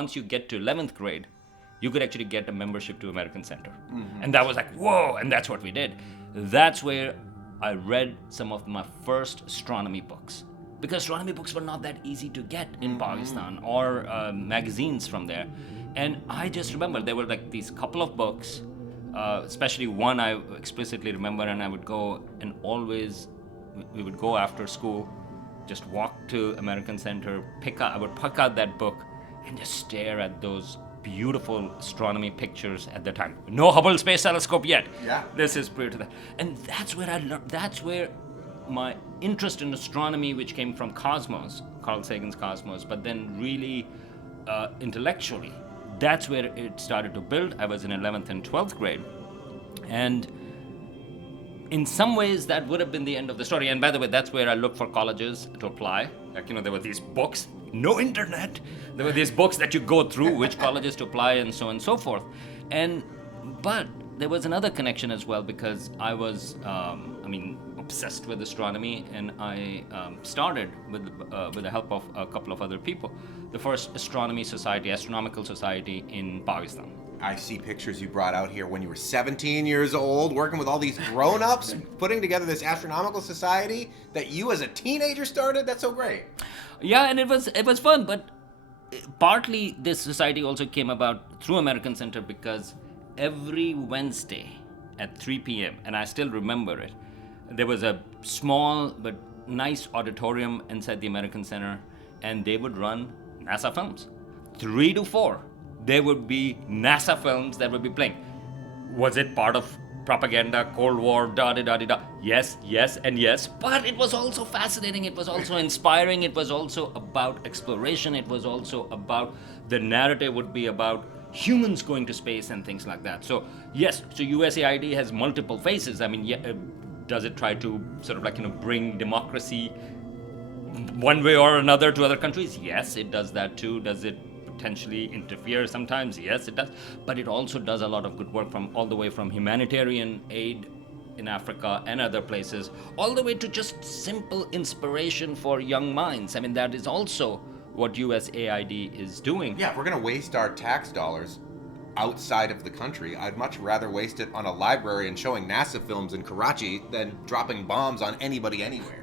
once you get to 11th grade, you could actually get a membership to American Center. And that was like, whoa, and that's what we did. That's where I read some of my first astronomy books. Because astronomy books were not that easy to get in Pakistan, or magazines from there. And I just remember there were like these couple of books, especially one I explicitly remember, and I would go and we would go after school, just walk to American Center, I would pick out that book and just stare at those beautiful astronomy pictures at the time. No Hubble Space Telescope yet. Yeah. This is prior to that. And that's where I learned, that's where my interest in astronomy, which came from Cosmos, Carl Sagan's Cosmos, but then really intellectually, that's where it started to build. I was in 11th and 12th grade. And in some ways, that would have been the end of the story. And by the way, that's where I looked for colleges to apply. Like, there were these books, no internet. There were these books that you go through, which colleges to apply, and so on and so forth. But there was another connection as well, because I was, obsessed with astronomy, and I started with the help of a couple of other people, the first astronomical society in Pakistan. I see pictures you brought out here when you were 17 years old, working with all these grown-ups, putting together this astronomical society that you as a teenager started. That's so great. Yeah, and it was fun, but partly this society also came about through American Center, because every Wednesday at 3 p.m., and I still remember it, there was a small but nice auditorium inside the American Center, and they would run NASA films. 3 to 4. There would be NASA films that would be playing. Was it part of propaganda, Cold War, da-da-da-da-da? Yes, and yes. But it was also fascinating. It was also inspiring. It was also about exploration. It was also about, the narrative would be about humans going to space and things like that. So yes, USAID has multiple faces. Does it try to sort of bring democracy one way or another to other countries? Yes, it does that too. Does it potentially interfere sometimes? Yes, it does. But it also does a lot of good work, from all the way from humanitarian aid in Africa and other places, all the way to just simple inspiration for young minds. That is also what USAID is doing. Yeah, if we're going to waste our tax dollars outside of the country, I'd much rather waste it on a library and showing NASA films in Karachi than dropping bombs on anybody anywhere.